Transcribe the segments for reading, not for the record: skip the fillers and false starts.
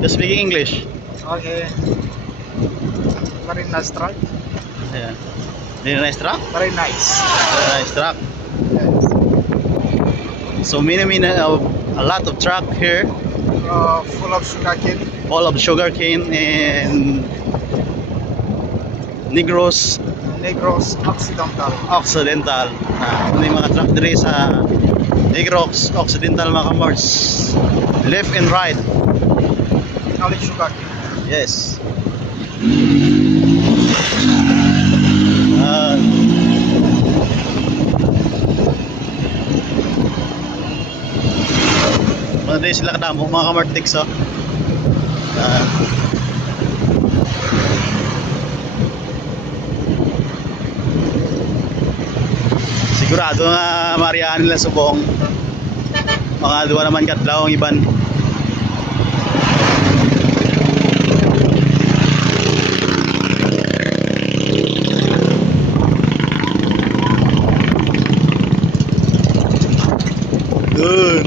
Just speaking English. Okay. Very nice truck. Yeah. Very nice truck. Very nice. Very nice truck. Yes. So a lot of truck here, Full of sugarcane. all of sugarcane and Negros Negros Occidental. Occidental. Ano yung mga truck diri sa Negros Occidental mga kamars. Left and right. Only sugarcane. Yes. Mga din sila kadamo mga kamartiks oh. Sigurado nga mariaan nila subong. Mga duwa naman kadlaw ang iban. Good.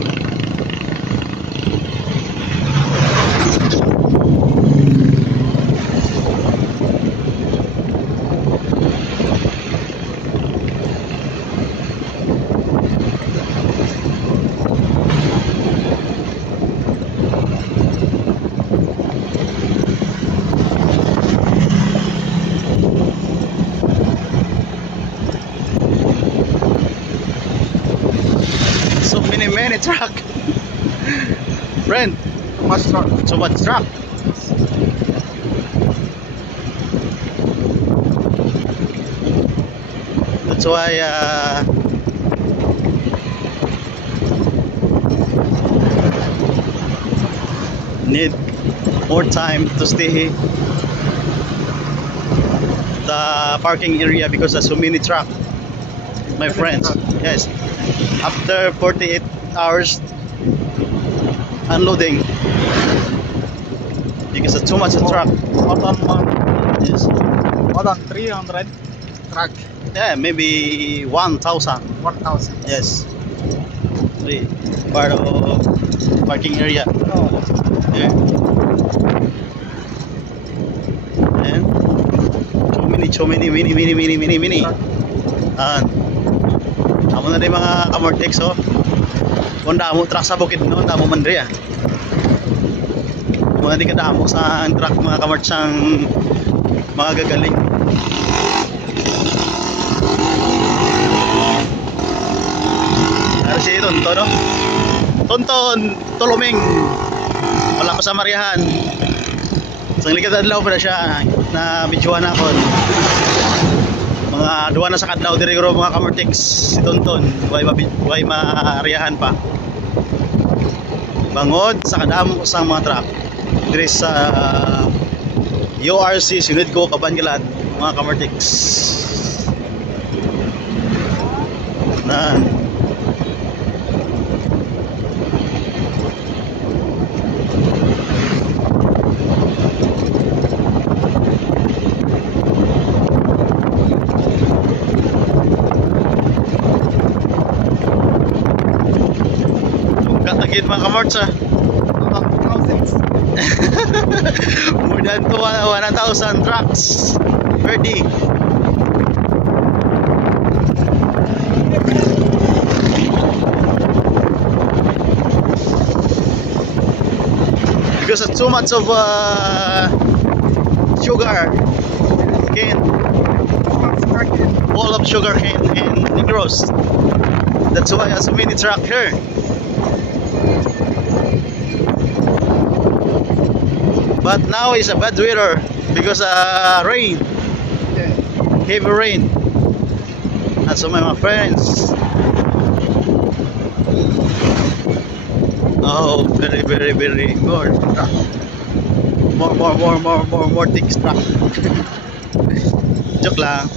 So many truck. Friend, Too much truck. so much truck. That's why need more time to stay the parking area because there's so many truck, my friends. Yes, after 48 hours unloading because there's too much truck. More Yes. than 300 truck. Yeah, maybe 1,000. 1,000. Yes. The part of parking area. Yeah. And so many. Amo na rin mga kamortex oh. Kung damo truck sa bukid no, damo man rin ah. Mga di kadamo sa truck mga kamortsang mga gagaling. Ano si Tonton no? Tonton, Tuluming. Wala ko sa Mariahan. Sang likod adlaw pa na siya na bidyuhan ako. Mga duwa na sa kadlaw diri guro mga kamortex si Tonton. Way mariahan pa. Bangod sa kadamo sa mga truck. Diri sa URC Sunod ko Kabangalan mga kamortex. Na katagid mga kamorts ah. More than 1,000 trucks per day. Because of too much of sugar cane, all of sugar cane and Negros. That's why there's a mini truck here. But now is a bad weather because rain, heavy rain. That's all my friends. Oh, very more truck. More thick truck. Joke lang.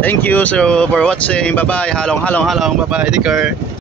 Thank you so for watching. Bye bye. Halong. Bye bye. Take care.